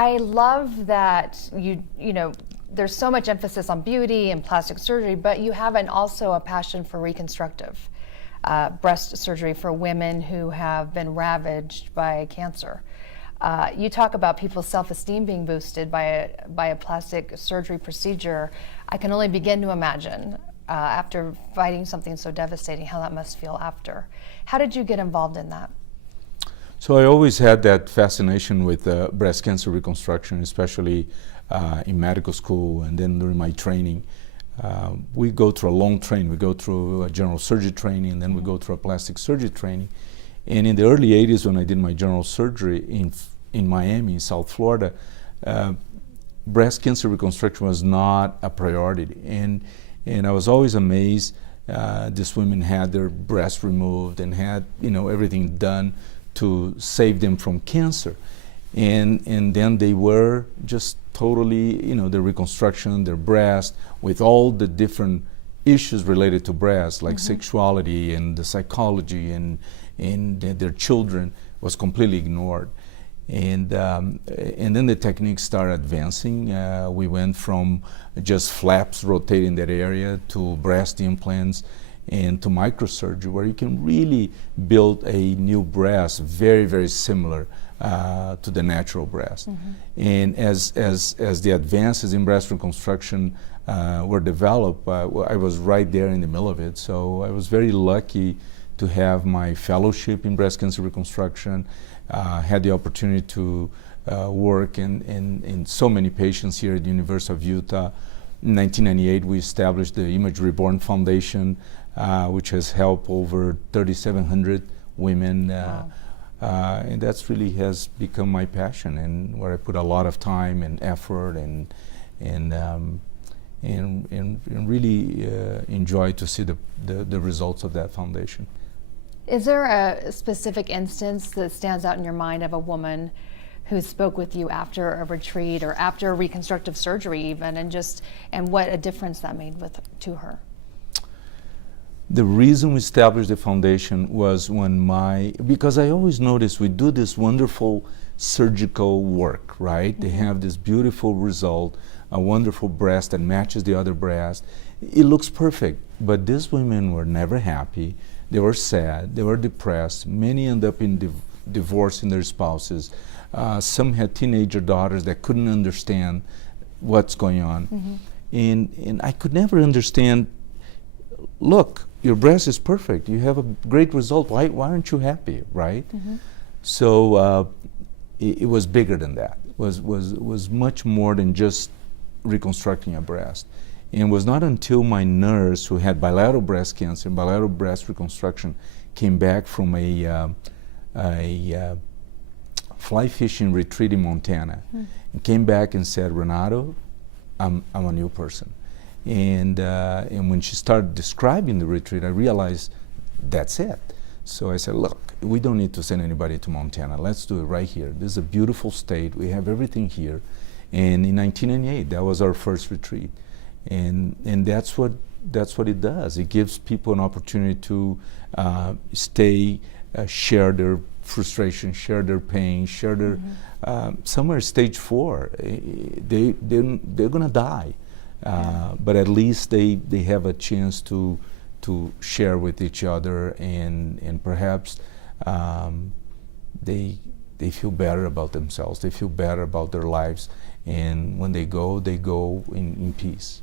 I love that you know, there's so much emphasis on beauty and plastic surgery, but you have also a passion for reconstructive breast surgery for women who have been ravaged by cancer. You talk about people's self-esteem being boosted by a plastic surgery procedure. I can only begin to imagine after fighting something so devastating how that must feel after. How did you get involved in that? So I always had that fascination with breast cancer reconstruction, especially in medical school and then during my training. We go through a long training. We go through a general surgery training, and then we go through a plastic surgery training. And in the early 80s, when I did my general surgery in Miami, in South Florida, breast cancer reconstruction was not a priority. And I was always amazed. These women had their breasts removed and had, you know, everything done to save them from cancer, and then they were just totally, you know, their reconstruction, their breast, with all the different issues related to breast, like sexuality and the psychology and their children, was completely ignored. And then the techniques started advancing. We went from just flaps rotating that area to breast implants and to microsurgery, where you can really build a new breast very, very similar to the natural breast. And as the advances in breast reconstruction were developed, I was right there in the middle of it. So I was very lucky to have my fellowship in breast cancer reconstruction, had the opportunity to work in so many patients here at the University of Utah. In 1998, we established the Image Reborn Foundation, which has helped over 3,700 women. Wow. And that's really has become my passion, and where I put a lot of time and effort and really enjoy to see the results of that foundation. Is there a specific instance that stands out in your mind of a woman who spoke with you after a retreat or after reconstructive surgery even, and what a difference that made to her? The reason we established the foundation was because I always noticed we do this wonderful surgical work, right? They have this beautiful result, a wonderful breast that matches the other breast. It looks perfect, but these women were never happy. They were sad, they were depressed. Many end up in divorcing their spouses. Some had teenager daughters that couldn't understand what's going on. And I could never understand, look, your breast is perfect. You have a great result. Why aren't you happy, right? So it was bigger than that. It was much more than just reconstructing a breast. And it was not until my nurse, who had bilateral breast cancer and bilateral breast reconstruction, came back from a fly fishing retreat in Montana, and came back and said, "Renato, I'm a new person." And when she started describing the retreat, I realized that's it. So I said, look, we don't need to send anybody to Montana. Let's do it right here. This is a beautiful state. We have everything here. And in 1998, that was our first retreat. And that's what it does. It gives people an opportunity to share their frustration, share their pain, share their, some are stage 4. They're gonna die. But at least they have a chance to share with each other, and perhaps they feel better about themselves. They feel better about their lives, and when they go in peace.